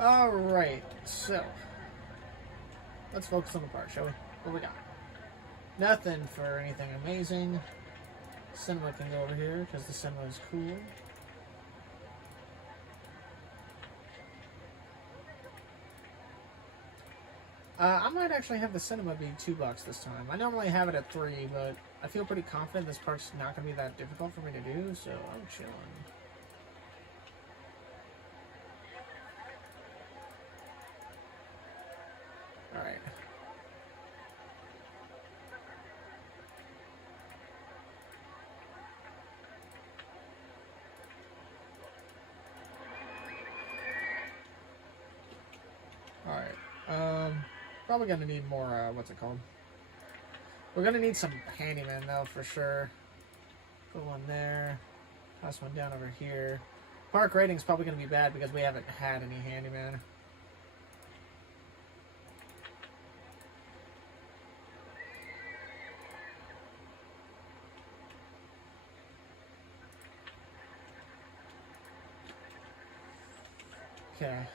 Alright, so let's focus on the park, shall we? What we got? Nothing for anything amazing. Cinema can go over here because the cinema is cool. I might actually have the cinema be $2 this time. I normally have it at 3, but I feel pretty confident this park's not going to be that difficult for me to do, so I'm chilling. Alright. Alright. Probably gonna need more, what's it called? We're gonna need some handyman though, for sure. Put one there. Toss one down over here. Park rating's probably gonna be bad because we haven't had any handyman. Okay,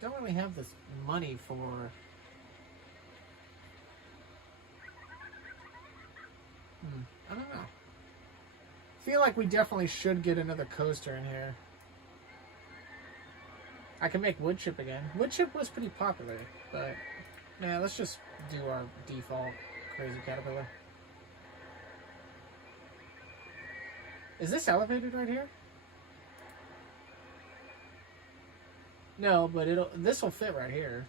don't really have this money for... I don't know. Feel like we definitely should get another coaster in here. I can make wood chip again. Wood chip was pretty popular, but... Nah, let's just do our default crazy caterpillar. Is this elevated right here? No, but this will fit right here.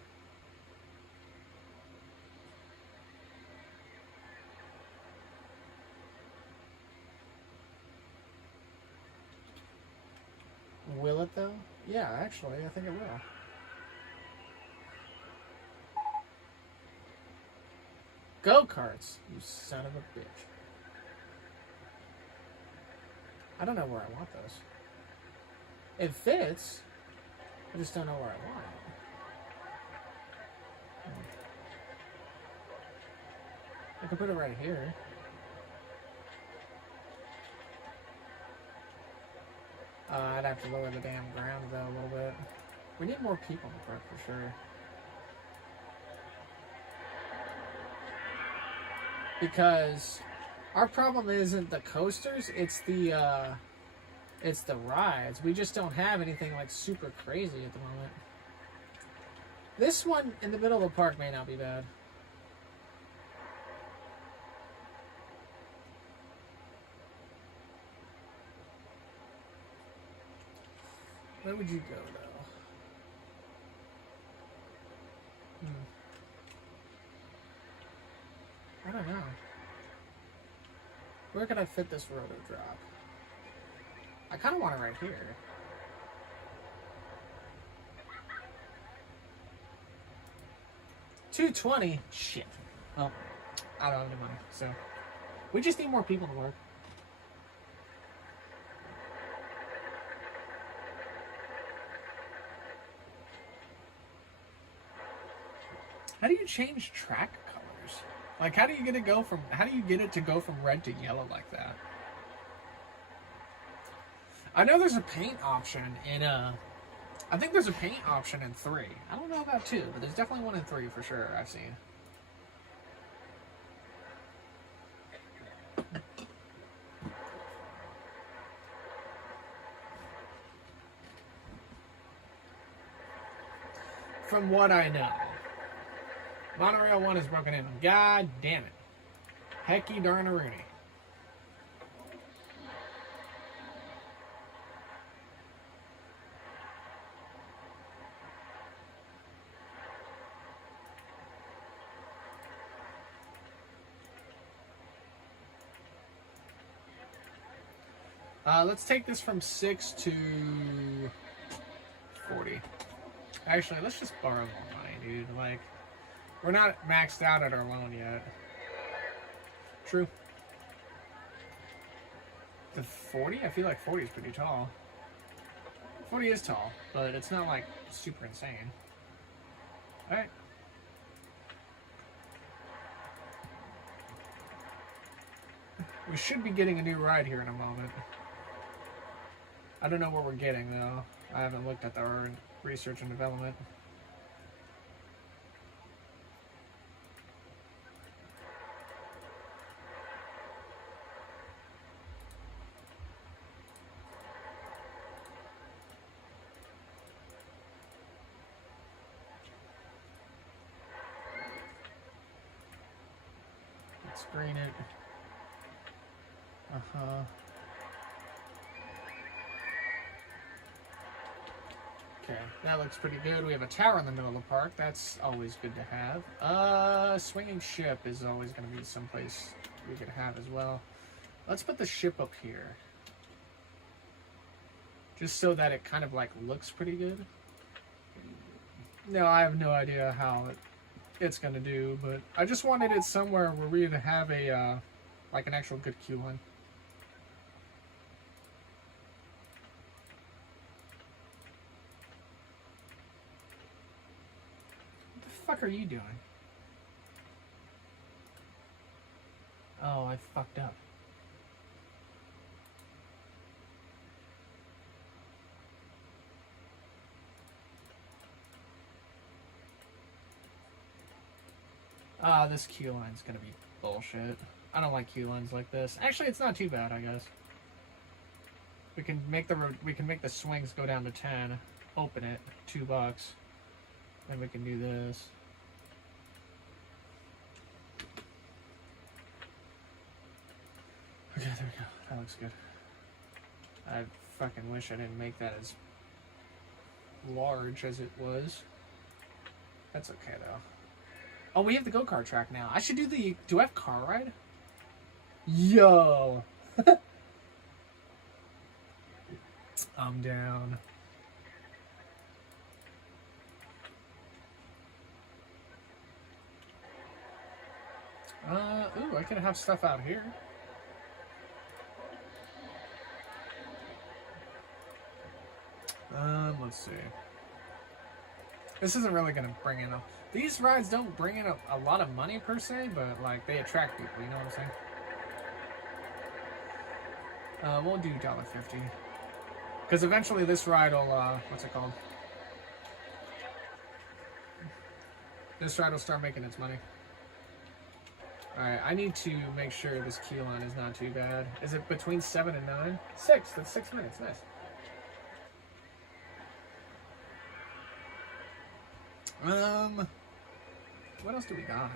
Will it though? Yeah, actually, I think it will. Go-karts, you son of a bitch. I don't know where I want those. It fits. I just don't know where I want it. I can put it right here. I'd have to lower the damn ground though a little bit. We need more people in the park for sure. Because our problem isn't the coasters, it's the rides. We just don't have anything like super crazy at the moment. This one in the middle of the park may not be bad. Where would you go though? I don't know. Where could I fit this rotor drop? I kind of want it right here. $220? Shit. Well, I don't have any money, so we just need more people to work. How do you change track colors? Like, how do you get it to go from red to yellow like that? I know there's a paint option in I think there's a paint option in 3. I don't know about 2, but there's definitely one in 3 for sure I've seen. From what I know. Monorail 1 is broken in. God damn it. Hecky darn-a-rooney. Let's take this from 6 to 40. Actually, let's just borrow more money, dude. Like, we're not maxed out at our loan yet. True. The 40? I feel like 40 is pretty tall. 40 is tall, but it's not like super insane. Alright. We should be getting a new ride here in a moment. I don't know what we're getting, though. I haven't looked at our research and development. Let's screen it. Okay, that looks pretty good. We have a tower in the middle of the park. That's always good to have. Swinging ship is always going to be someplace we could have as well. Let's put the ship up here. Just so that it kind of like looks pretty good. No, I have no idea how it's going to do, but I just wanted it somewhere where we would have a, like an actual good queue line. What are you doing? Oh, I fucked up. This queue line's gonna be bullshit. I don't like queue lines like this. Actually, it's not too bad, I guess. We can make the swings go down to 10. Open it, $2. Then we can do this. Okay, there we go. That looks good. I fucking wish I didn't make that as large as it was. That's okay, though. Oh, we have the go-kart track now. I should do the... Do I have car ride? Yo! I'm down. Ooh, I can have stuff out here. Let's see. This isn't really gonna bring in these rides don't bring in a lot of money per se, but like they attract people, you know what I'm saying? We'll do $1.50. Because eventually this ride will, what's it called? This ride will start making its money. Alright, I need to make sure this queue line is not too bad. Is it between 7 and 9? 6, that's 6 minutes, nice. What else do we got?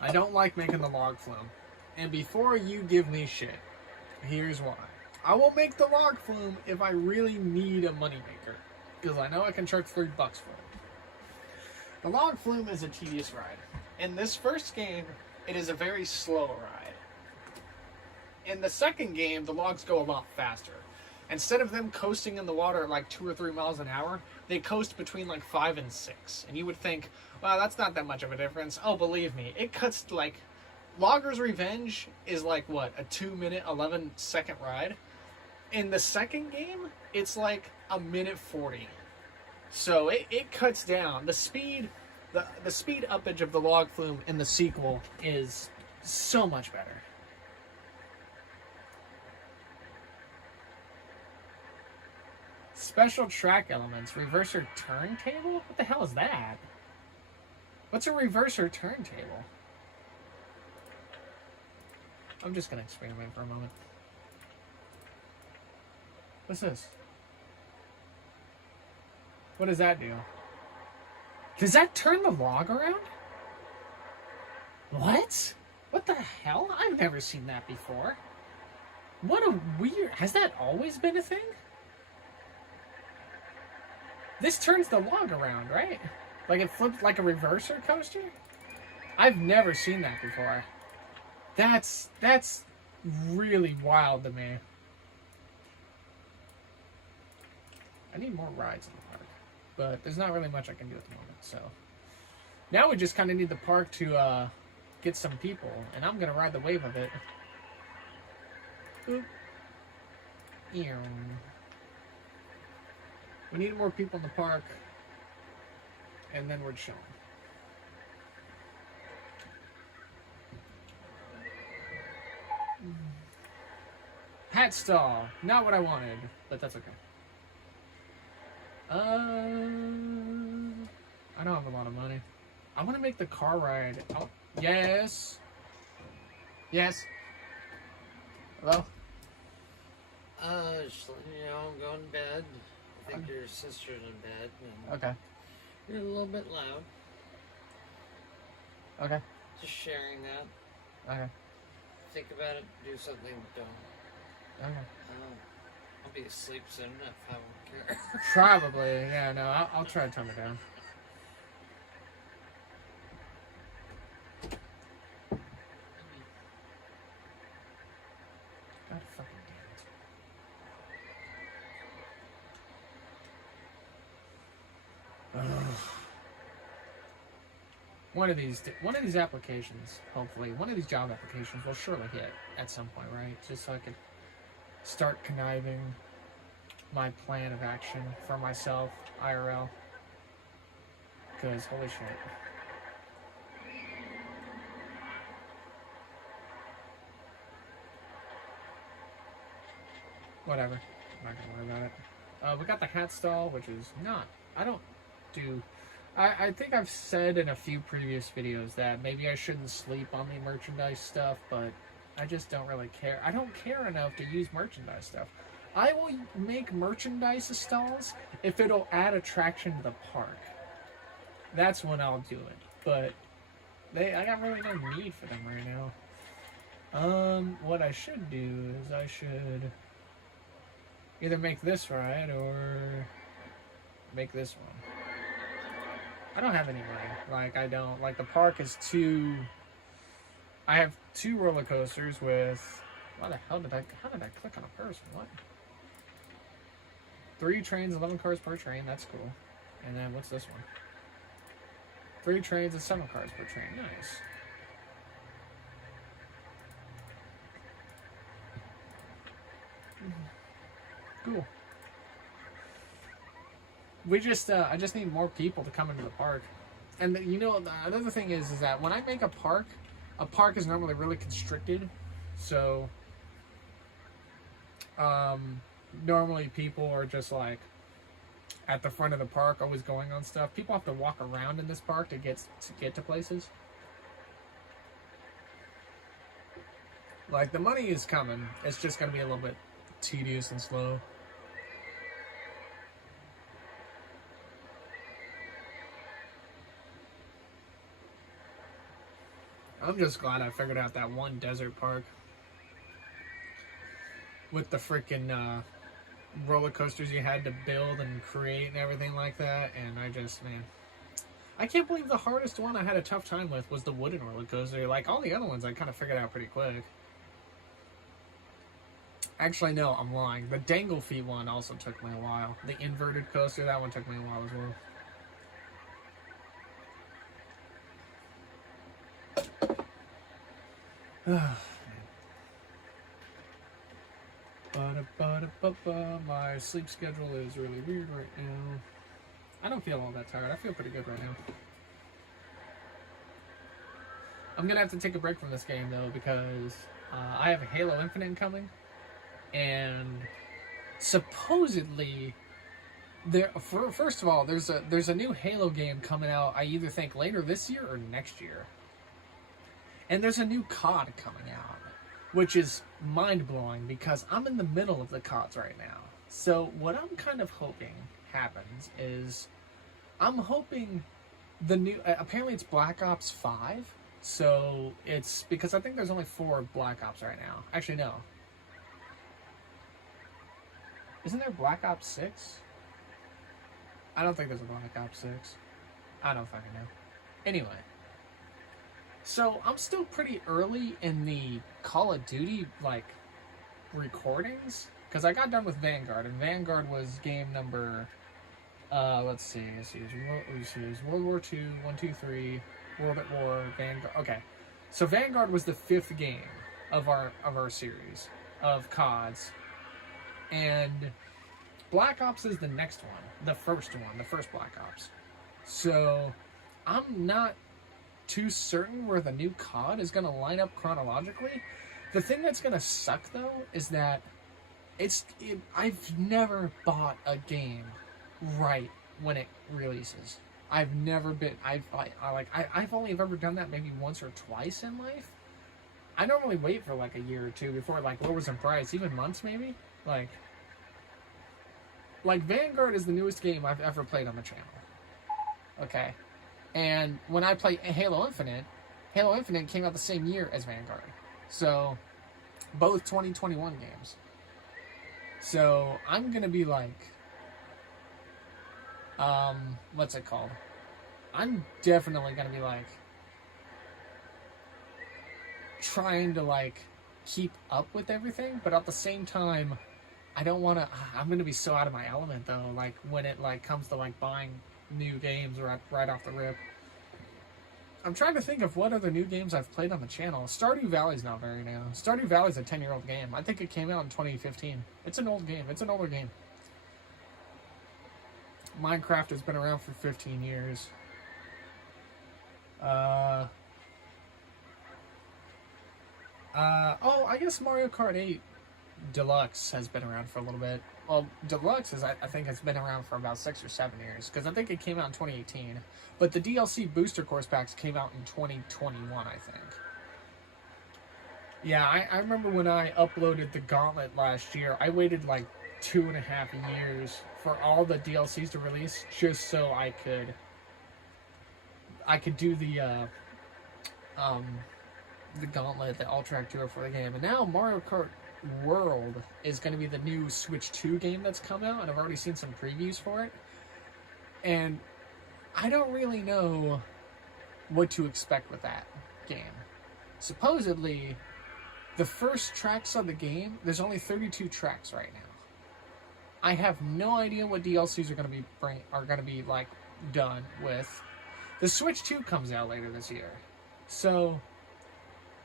I don't like making the log flume. And before you give me shit, here's why. I will make the log flume if I really need a moneymaker. Because I know I can charge $3 for it. The log flume is a tedious ride. In this first game, it is a very slow ride. In the second game, the logs go a lot faster. Instead of them coasting in the water at like 2 or 3 miles an hour, they coast between like 5 and 6. And you would think, wow, that's not that much of a difference. Oh, believe me, it cuts like... Logger's Revenge is like, what, a 2-minute, 11-second ride? In the second game, it's like a minute 40. So it cuts down. The speed uppage of the log flume in the sequel is so much better. Special track elements. Reverser turntable? What the hell is that? What's a reverser turntable? I'm just going to experiment for a moment. What's this? What does that do? Does that turn the log around? What? What the hell? I've never seen that before. What a weird... Has that always been a thing? This turns the log around, right? Like it flips like a reverser coaster? I've never seen that before. That's really wild to me. I need more rides in the park. But there's not really much I can do at the moment, so. Now we just kind of need the park to get some people, and I'm going to ride the wave of it. Boop. Ew. We need more people in the park, and then we're chilling. Hat stall. Not what I wanted, but that's okay. I don't have a lot of money. I want to make the car ride. Oh, yes. Yes. Hello? Just letting you know, I'm going to bed. I think your sister's in bed. And Okay. you're a little bit loud. Okay. Just sharing that. Okay. Think about it. Do something. Don't. Okay. I'll be asleep soon enough. I won't care. Probably. Yeah, no, I'll try to tone it down. God fucking damn it. Ugh. One of these applications, hopefully, one of these job applications will surely hit at some point, right? Just so I can start conniving my plan of action for myself, IRL. Because, holy shit. Whatever. I'm not gonna worry about it. We got the hat stall, which is not... I think I've said in a few previous videos that maybe I shouldn't sleep on the merchandise stuff, but I just don't really care. I don't care enough to use merchandise stuff. I will make merchandise stalls if it'll add attraction to the park. That's when I'll do it. But I got really no need for them right now. What I should do is I should either make this ride or make this one. I don't have any money. Like the park is too... I have 2 roller coasters with... How did I click on a person? What? 3 trains, 11 cars per train. That's cool. And then what's this one? 3 trains and 7 cars per train. Nice. Cool. I just need more people to come into the park. And you know, another thing is that when I make a park is normally really constricted. So, normally people are just like at the front of the park, always going on stuff. People have to walk around in this park to get to places. Like, the money is coming. It's just going to be a little bit tedious and slow. I'm just glad I figured out that one desert park with the freaking roller coasters you had to build and create and everything like that. And man, I can't believe the hardest one I had a tough time with was the wooden roller coaster. Like, all the other ones I kind of figured out pretty quick. Actually, no, I'm lying. The dangle feet one also took me a while. The inverted coaster, that one took me a while as well. My sleep schedule is really weird right now. I don't feel all that tired. I feel pretty good right now. I'm gonna have to take a break from this game though, because I have Halo Infinite coming, and supposedly first of all, there's a new Halo game coming out. I either think later this year or next year. And there's a new COD coming out, which is mind-blowing because I'm in the middle of the CODs right now. So what I'm kind of hoping happens is I'm hoping the new... apparently it's Black Ops 5. So it's... because I think there's only 4 Black Ops right now. Actually, no. Isn't there Black Ops 6? I don't think there's a Black Ops 6. I don't fucking know. Anyway. So, I'm still pretty early in the Call of Duty, like, recordings. Because I got done with Vanguard, and Vanguard was game number, let's see, it was World War II, 1, 2, 3, World at War, Vanguard, okay. So Vanguard was the 5th game of our series of CODs. And Black Ops is the next one, the first Black Ops. So, I'm not too certain where the new COD is going to line up chronologically. The thing that's going to suck, though, is that I've never bought a game right when it releases. I've never been. I've only ever done that maybe once or twice in life. I normally wait for like a year or two before it like lowers in price, even months maybe. Like Vanguard is the newest game I've ever played on the channel. Okay, and when I play Halo Infinite came out the same year as Vanguard, so both 2021 games. So I'm gonna be like, what's it called? I'm definitely gonna be like trying to like keep up with everything, but at the same time, I don't want to. I'm gonna be so out of my element though. Like when it like comes to like buying new games right off the rip. I'm trying to think of what other new games I've played on the channel. Stardew Valley's not very new. Stardew Valley's a 10-year-old game. I think it came out in 2015. It's an old game. It's an older game. Minecraft has been around for 15 years. Oh, I guess Mario Kart 8 Deluxe has been around for a little bit. Well, Deluxe I think has been around for about 6 or 7 years, because I think it came out in 2018. But the DLC booster course packs came out in 2021, I think. Yeah, I remember when I uploaded the Gauntlet last year, I waited like 2.5 years for all the DLCs to release, just so I could do the Gauntlet, the All-Track Tour for the game. And now Mario Kart World is going to be the new Switch 2 game that's come out, and I've already seen some previews for it. And I don't really know what to expect with that game. Supposedly, the first tracks of the game, there's only 32 tracks right now. I have no idea what DLCs are going to be like done with. The Switch 2 comes out later this year. So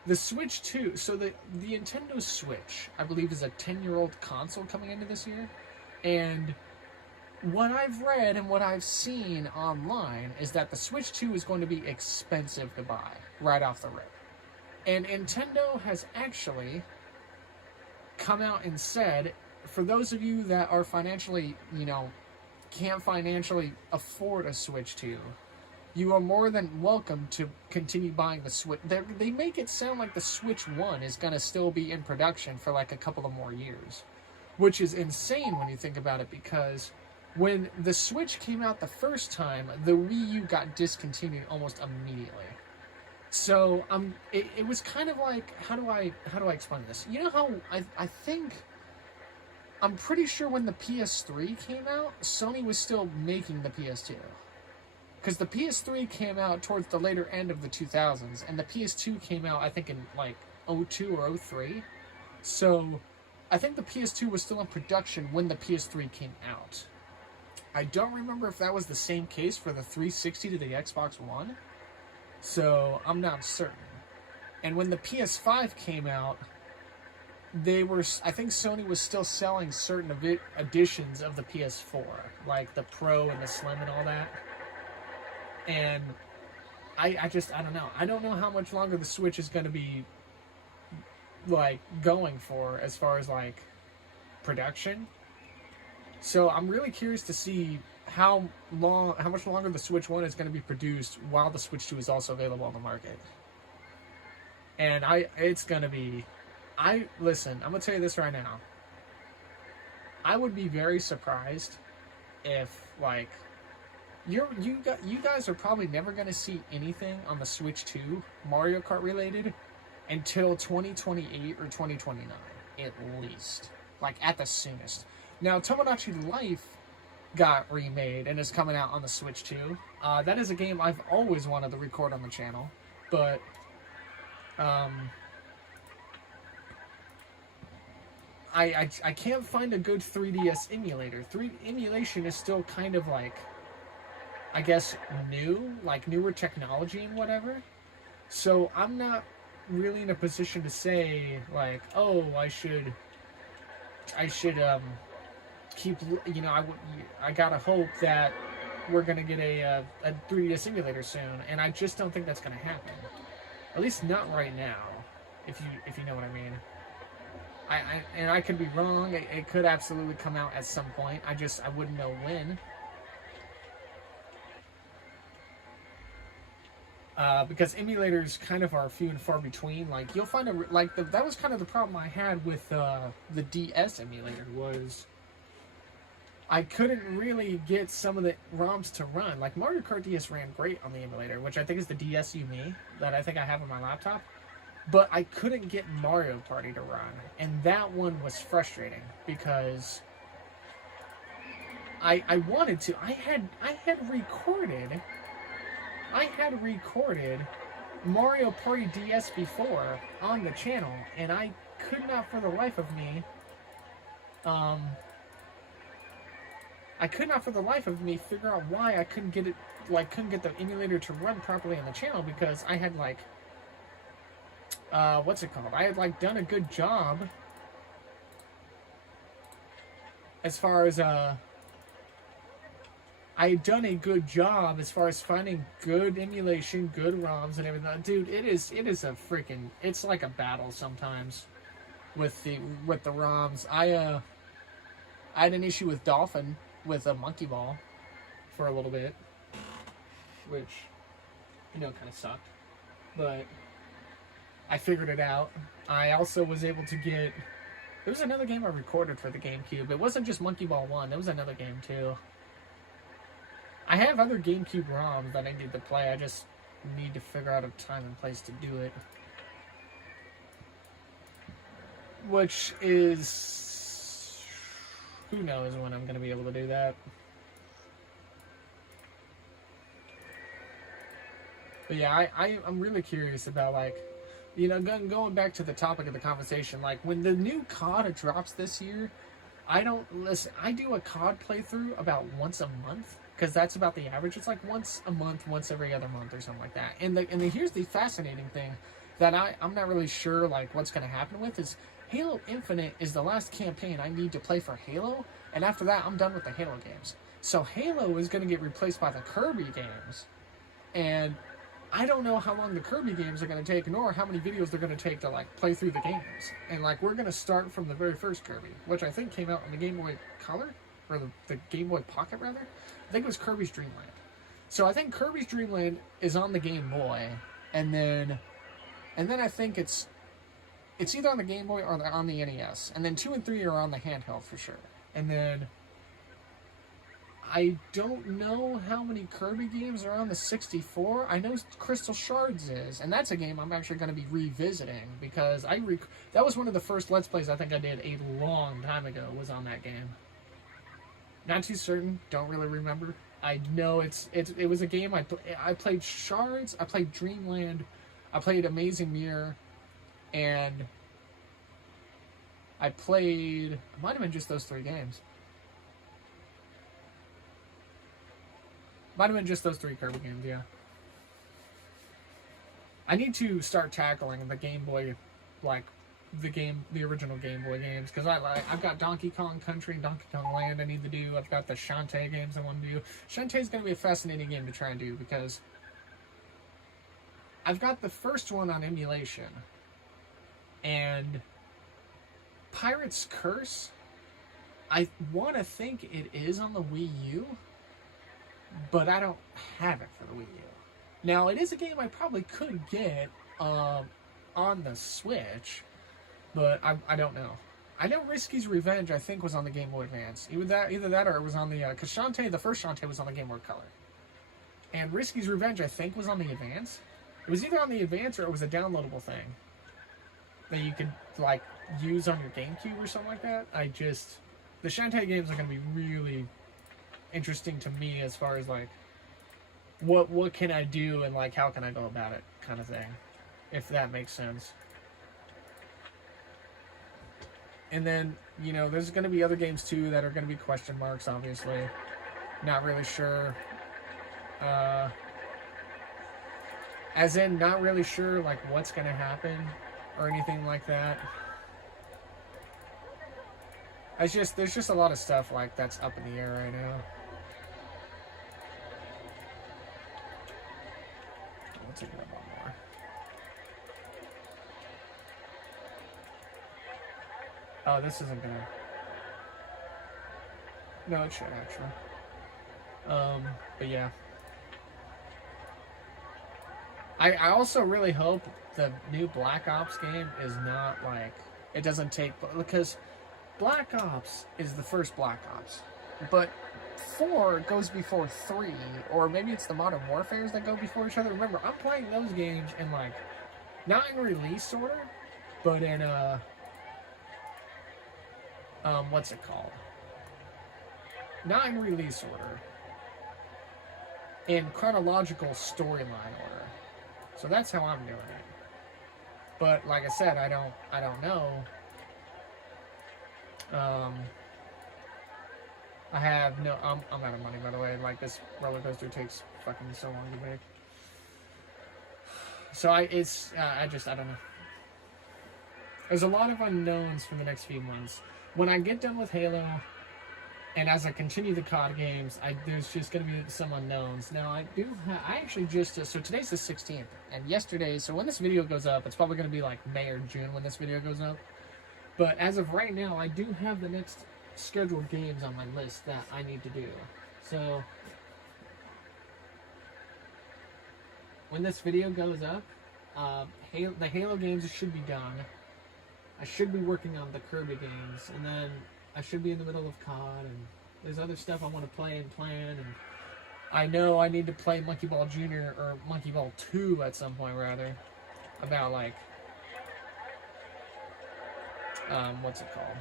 the Switch 2, so the Nintendo Switch, I believe, is a 10-year-old console coming into this year. And what I've read and what I've seen online is that the Switch 2 is going to be expensive to buy right off the rip. And Nintendo has actually come out and said, for those of you that are financially, can't financially afford a Switch 2, you are more than welcome to continue buying the Switch. They make it sound like the Switch 1 is going to still be in production for like a couple of more years, which is insane when you think about it, because when the Switch came out the first time, the Wii U got discontinued almost immediately. So it was kind of like, how do I explain this? You know how I'm pretty sure when the PS3 came out, Sony was still making the PS2. Because the PS3 came out towards the later end of the 2000s, and the PS2 came out, I think, in like 02 or 03. So I think the PS2 was still in production when the PS3 came out. I don't remember if that was the same case for the 360 to the Xbox One, so I'm not certain. And when the PS5 came out, I think Sony was still selling certain editions of the PS4, like the Pro and the Slim and all that. And I don't know. I don't know how much longer the Switch is going to be like going for as far as like production. So I'm really curious to see how much longer the Switch 1 is going to be produced while the Switch 2 is also available on the market. And it's going to be, listen, I'm going to tell you this right now. I would be very surprised if like you guys are probably never going to see anything on the Switch 2 Mario Kart related until 2028 or 2029 at least, like at the soonest. Now Tomodachi Life got remade and is coming out on the Switch 2. That is a game I've always wanted to record on the channel, but I can't find a good 3DS emulator. Emulation is still kind of like, I guess, newer technology and whatever. So I'm not really in a position to say like, oh, I should keep, I gotta hope that we're gonna get a 3DS emulator soon, and I just don't think that's gonna happen. At least not right now, if you know what I mean. And I could be wrong. It could absolutely come out at some point. I wouldn't know when. Because emulators kind of are few and far between. Like you'll find that was kind of the problem I had with the DS emulator was I couldn't really get some of the ROMs to run. Like Mario Kart DS ran great on the emulator, which I think is the DS UME that I think I have on my laptop. But I couldn't get Mario Party to run, and that one was frustrating because I wanted to. I had recorded Mario Party DS before on the channel, and I could not for the life of me figure out why I couldn't get the emulator to run properly on the channel, because I had what's it called? I had done a good job as far as finding good emulation, good ROMs and everything. Dude, it is it's like a battle sometimes with the ROMs. I had an issue with Dolphin with a Monkey Ball for a little bit, which kind of sucked, but I figured it out. I also was able to get... There was another game I recorded for the GameCube. It wasn't just Monkey Ball 1. There was another game, too. I have other GameCube ROMs that I need to play. I just need to figure out a time and place to do it. Which is... Who knows when I'm going to be able to do that. But yeah, I'm really curious about, going back to the topic of the conversation, when the new COD drops this year, I do a COD playthrough about once a month, because that's about the average. It's once a month, once every other month or something like that. And here's the fascinating thing that I'm not really sure what's going to happen with is Halo Infinite is the last campaign I need to play for Halo, and after that I'm done with the Halo games. So Halo is going to get replaced by the Kirby games, and I don't know how long the Kirby games are going to take, nor how many videos they're going to take to play through the games. And we're going to start from the very first Kirby, which I think came out on the Game Boy Color, or the Game Boy Pocket rather. I think it was Kirby's Dream Land. So I think Kirby's Dream Land is on the Game Boy, and then I think it's either on the Game Boy or on the NES, and then 2 and 3 are on the handheld for sure. And then I don't know how many Kirby games are on the 64. I know Crystal Shards is, and that's a game I'm actually going to be revisiting, because that was one of the first Let's Plays I think I did a long time ago, was on that game. Not too certain, don't really remember. I know it was a game I played Shards, I played Dreamland, I played Amazing Mirror, and it might have been just those 3 games. Might have been just those 3 Kirby games, yeah. I need to start tackling the Game Boy, the original Game Boy games, because I've got Donkey Kong Country and Donkey Kong Land I need to do. I've got the Shantae games I want to do. Shantae's going to be a fascinating game to try and do, because I've got the first one on emulation, and Pirate's Curse, I want to think it is on the Wii U, but I don't have it for the Wii U. Now, it is a game I probably could get on the Switch, but I don't know. I know Risky's Revenge, I think, was on the Game Boy Advance. Either that or it was on the... Because Shantae, the first Shantae, was on the Game Boy Color. And Risky's Revenge, I think, was on the Advance. It was either on the Advance or it was a downloadable thing that you could, use on your GameCube or something like that. The Shantae games are going to be really interesting to me as far as what can I do and how can I go about it kind of thing, if that makes sense. And then there's going to be other games too that are going to be question marks, obviously. Not really sure, as in not really sure what's going to happen or anything like that. There's just a lot of stuff that's up in the air right now. Let's take it one more. Oh, this isn't gonna. No, it should actually. But yeah. I also really hope the new Black Ops game is not like it doesn't take because Black Ops is the first Black Ops, but 4 goes before 3, or maybe it's the Modern Warfares that go before each other. Remember, I'm playing those games in like not in release order, but in what's it called? Not in release order. In chronological storyline order. So that's how I'm doing it. But like I said, I don't know. I have no. I'm out of money, by the way. Like, this roller coaster takes fucking so long to make. So I don't know. There's a lot of unknowns for the next few months. When I get done with Halo, and as I continue the COD games, there's just going to be some unknowns. Now, I actually just, so today's the 16th, and yesterday, so when this video goes up, it's probably going to be like May or June when this video goes up. But as of right now, I do have the next scheduled games on my list that I need to do. So, when this video goes up, the Halo games should be done. I should be working on the Kirby games, and then I should be in the middle of COD, and there's other stuff I want to play and plan, and I know I need to play Monkey Ball Jr. or Monkey Ball 2 at some point, rather, about, like, what's it called?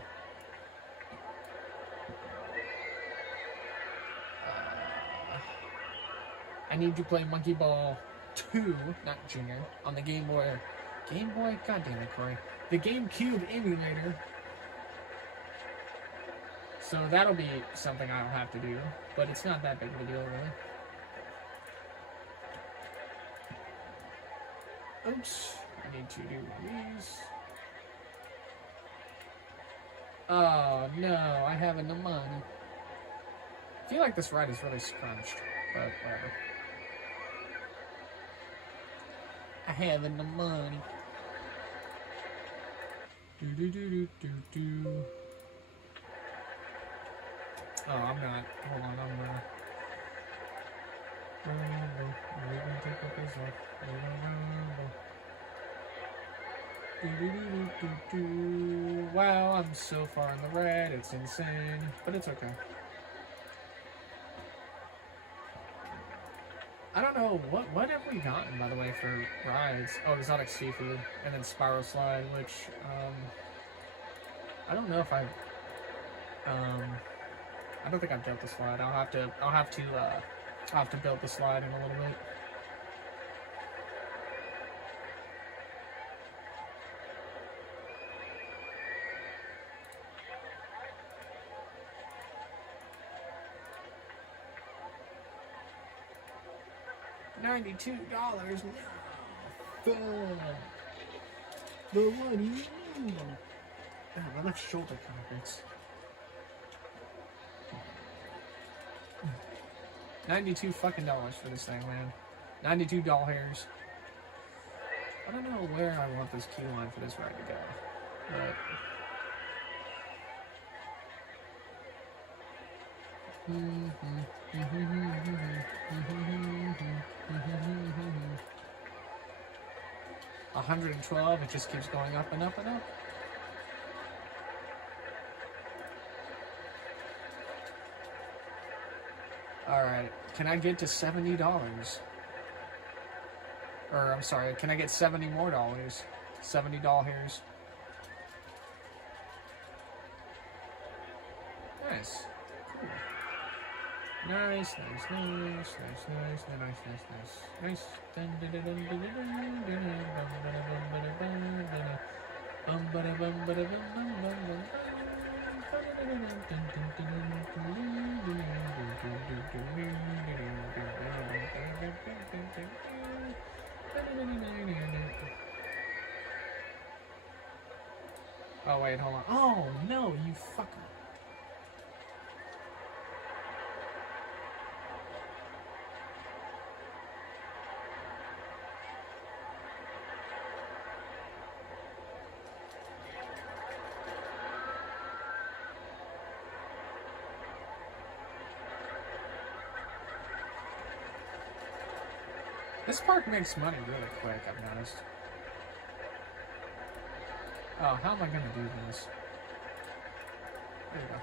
I need to play Monkey Ball 2, not Junior, on the Game Boy, God damn it, Corey. The GameCube emulator. So that'll be something I'll have to do, but it's not that big of a deal, really. Oops, I need to do these. Oh no, I haven't the money. I feel like this ride is really scrunched, but whatever. I haven't the money. Do do do do do do. Oh, I'm not. Hold on, I'm gonna take up this off. Wow, I'm so far in the red, it's insane, but it's okay. I don't know, what have we gotten, by the way, for rides? Oh, Exotic Seafood, and then Spiral Slide, which, I don't know if I don't think I've built the slide. I'll have to build the slide in a little bit. $92 now. Fun. The money. Oh, I left shoulder carpets. 92 fucking dollars for this thing, man. 92 doll hairs. I don't know where I want this key line for this ride to go, but 112. It just keeps going up and up and up. Alright, can I get to $70? Or, I'm sorry, can I get $70 more? $70 doll hairs. Nice. Cool. Nice. Oh, wait, hold on. Oh, no, you fucker. This park makes money really quick, I've noticed. Oh, how am I going to do this? There you go.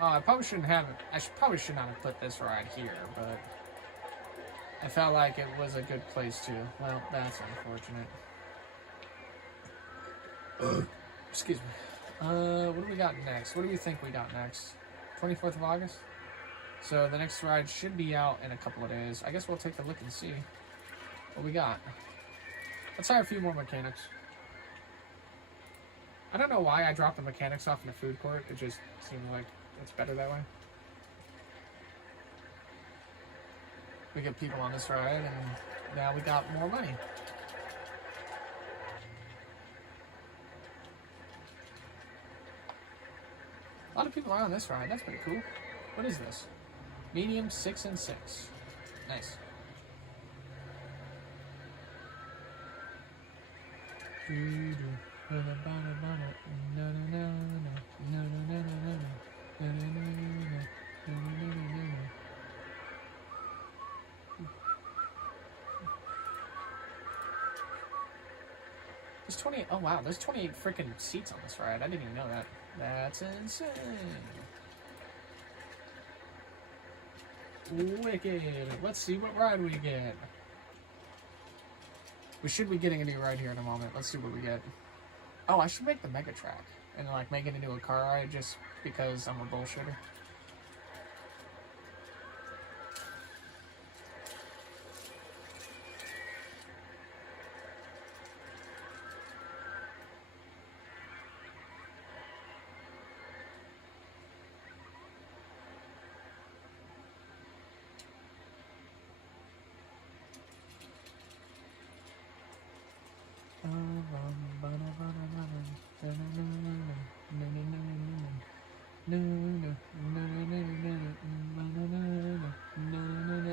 Oh, I probably shouldn't have it. Probably should not have put this ride here, but I felt like it was a good place to. Well, that's unfortunate. Excuse me. What do we got next? What do we think we got next? 24th of August? So the next ride should be out in a couple of days. I guess we'll take a look and see what we got. Let's hire a few more mechanics. I don't know why I dropped the mechanics off in the food court. It just seemed like it's better that way. We get people on this ride, and now we got more money. A lot of people are on this ride. That's pretty cool. What is this? Medium 6 and 6. Nice. There's 28. Oh wow, there's 28 freaking seats on this ride. I didn't even know that. That's insane. Wicked. Let's see what ride we get. We should be getting a new ride here in a moment. Let's see what we get. Oh, I should make the mega track and like make it into a car ride just because I'm a bullshitter.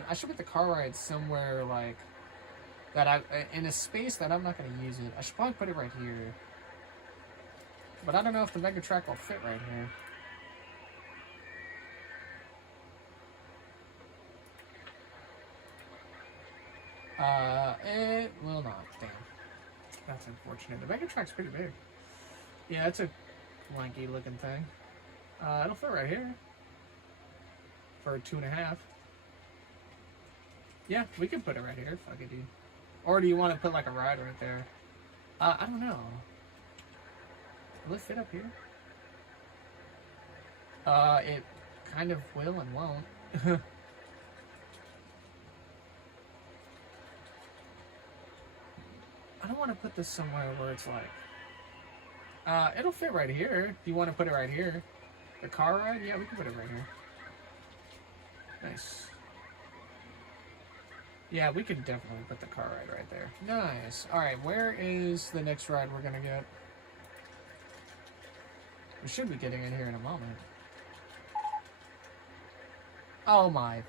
I should put the car ride somewhere like that in a space that I'm not going to use it. I should probably put it right here. But I don't know if the mega track will fit right here. It will not. Damn. That's unfortunate. The mega track's pretty big. Yeah, it's a lanky looking thing. It'll fit right here. For 2.5. Yeah, we can put it right here. Fuck it, dude. Or do you want to put like a ride right there? I don't know. Will it fit up here? It kind of will and won't. I don't want to put this somewhere where it's like... it'll fit right here. Do you want to put it right here? The car ride? Yeah, we can put it right here. Nice. Yeah, we can definitely put the car ride right there. Nice. Alright, where is the next ride we're going to get? We should be getting it here in a moment. Oh my